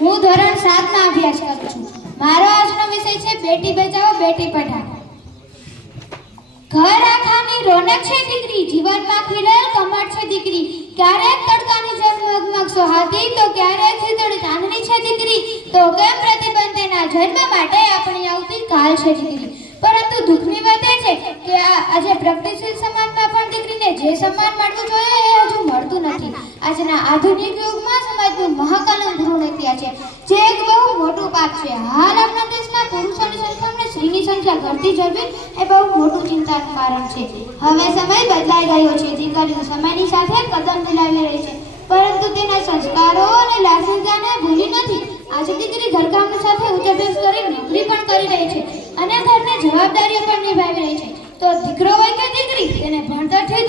હું ધોરણ સાતમાં અભ્યાસ કરું છું. મારો આજનો વિષય છે બેટી બચાવો, બેટી પઢાવો. ઘર આખાની રોનક છે દીકરી, જીવનમાં ખીલેલ કમર છે દીકરી. ક્યારેક તડકાની જેમ મગમગ સોહાતી તો ક્યારેક શીતળ ચાંદની છે દીકરી. તો કેમ પ્રતિબંધ તેના જન્મ માટે આપણી આવતી કાલ છે દીકરી? પરંતુ દુઃખની વાત એ છે કે આજે પ્રગતિશીલ સમાજમાં પણ દીકરીને જે સન્માન મળવું જોઈએ એ હજુ મળતું નથી. આજના આધુનિક યુગમાં સમાજનું મહાકલન ભ્રૂણ છે. જે એક બહુ મોટું પાપ છે. હાલ આપણા દેશમાં પુરુષોની સંખ્યા અને સ્ત્રીની સંખ્યા ઘટતી જવી એ બહુ મોટું ચિંતાનું કારણ છે. હવે સમય બદલાઈ ગયો છે. દીકરીઓ સમયની સાથે કદમ મિલાવી રહી છે. પરંતુ તેના સંસ્કારો અને લાસંજાને ભૂલી નથી. આજે દીકરી ઘરકામ સાથે ઉચ્ચ અભ્યાસ કરી નોકરી પણ કરી રહી છે અને ઘરની જવાબદારીઓ પણ નિભાવી રહી છે. તો દીકરો હોય કે દીકરી, તેને ભણતરથી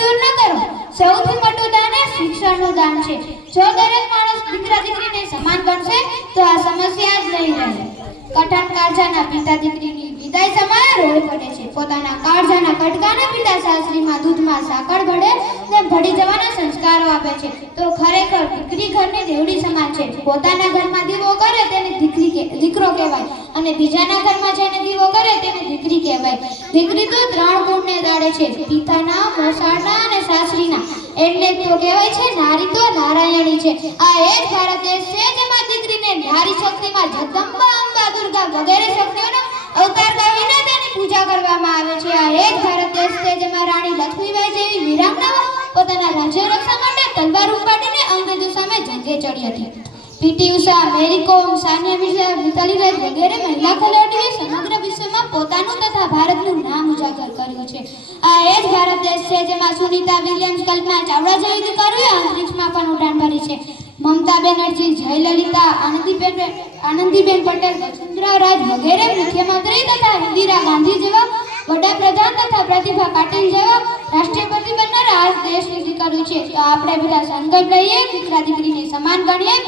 શિક્ષણનું છે. જો દરેક માણસ દીકરા દીકરીને સમાન ગણશે તો આ સમસ્યા જ નહીં રહે. કઠણ કાળજાના પિતા દીકરીની વિદાય સમયે પડે છે. પોતાના કાળજાના કટકાના પિતા સાસરીમાં દૂધમાં સાકર ભળે ને ભળી જવાના સંસ્કારો આપે છે. તો ખરેખર દીકરી ઘરને દેવડી સમાન છે. પોતાના ઘરમાં દીવો કરે તેને દીકરી દીકરો કહેવાય અને બીજાના ઘરમાં જેને દીવો કરે તેને દીકરી કહેવાય. દીકરી તો ત્રણ ગુણને દાડે છે. પિતાના, મોસાળના અને સાસરીના. એટલે તો કહેવાય છે નારી તો નારાયણી છે. આ એક ભારત દેશ છે જેમાં દીકરીને નારી શક્તિમાં જગદંબા, અંબા, દુર્ગા વગેરે શક્તિઓનો અવતાર ગાવીને તેની પૂજા કરવામાં આવે છે. આ એક ભારત દેશ છે જેમાં રાણી લક્ષ્મીબાઈ જેવી વીરાંગનાઓ પોતાના રાજ્ય રક્ષા માટે તલવાર ઉપાડીને અંગ્રેજો સામે જંગે ચડી હતી. પીટી ઉષા મેરી કોમ સાનિયા મિર્ઝા, મિતાલી રાજ વગેરે મહિલા ખેલાડીઓએ સમગ્ર વિશ્વમાં પોતાનું તથા ભારતનું નામ ઉજાગર કર્યું છે. આ એ જ ભારત છે, જેમાં સુનીતા વિલિયમ્સ કલ્પના ચાવડા જેવી દીકરીઓએ અંતરિક્ષમાં પણ ઉડાન ભરી છે. મમતા બેનર્જી, જયલલિતા, આનંદીબેન આનંદીબેન પટેલ વસુંધરા રાજ વગેરે મુખ્યમંત્રી તથા ઇન્દિરા ગાંધી જેવા વડાપ્રધાન તથા પ્રતિભા પાટીલ જેવા રાષ્ટ્રપતિ બનનાર આ દેશની દીકરીઓ છે. તો આપણે બધા સંકલ્પ લઈએ દીકરા દીકરીને સમાન ગણીએ.